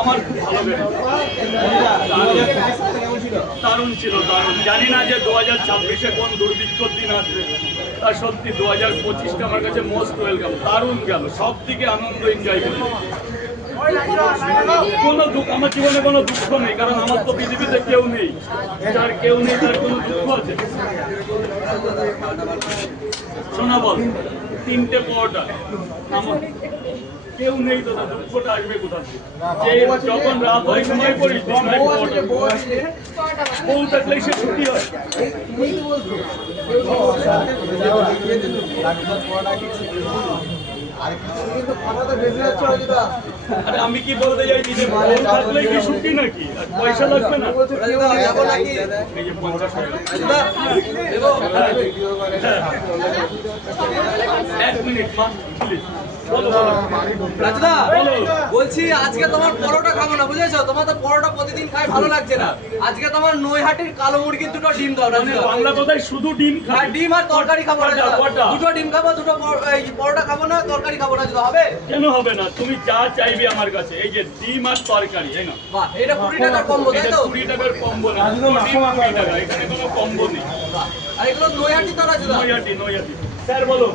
আমার খুব ভালো গাড়ি, দারুণ ছিল, দারুণ। জানি না যে 2026-এ কোন দুর্ভিক্ষর দিন আসবে, তা সত্যি 2025টা আমার কাছে মোস্ট ওয়েলকাম। দারুণ গেল, সব দিকে আনন্দ এনজয় করি। কোনো দুঃখ আমার জীবনে, কোনো দুঃখ নেই, কারণ আমার তো পৃথিবীতে কেউ নেই। যার কেউ নেই তার কোনো দুঃখ আছে? শোনা বল, 3টে পরোটা, আমার কেউ নেই, তো দুঃখটা আসবে কোথা থেকে? যে যখন রাত হয় সময় করিস, বউ থাকলে সে ছুটি হয়। আরে আমি কি বলতে চাইছি যে বউ থাকলে কি ছুটি নাকি? আর পয়সা লাগবে না? এই যে 50 টাকা। 1 মিনিট মা, প্লিজ। রাজদা বলছি আজকে তোমার পরোটা খাবো না, বুঝেছো? তোমার তো পরোটা প্রতিদিন খাই ভালো লাগছে না। আজকে তোমার নৈহাটির কালো মুরগির 2টো ডিম দাও রাজদা। বাংলা কথায় শুধু ডিম খাই, ডিম আর তরকারি খাবো না। 2টো ডিম খাবো, 2টো পরোটা খাবো না, তরকারি খাবো না। রাজদা হবে? কেন হবে না? তুমি যা চাইবে আমার কাছে, এই যে ডিম আর তরকারি, এই না। বাহ, এটা 20 টাকার কম্বো, তাই তো? 20 টাকার কম্বো না, 20 টাকা, এখানে কোনো কম্বো নেই। আর এগুলো নৈহাটি তো রাজদা? নৈহাটি, নৈহাটি। স্যার বলো।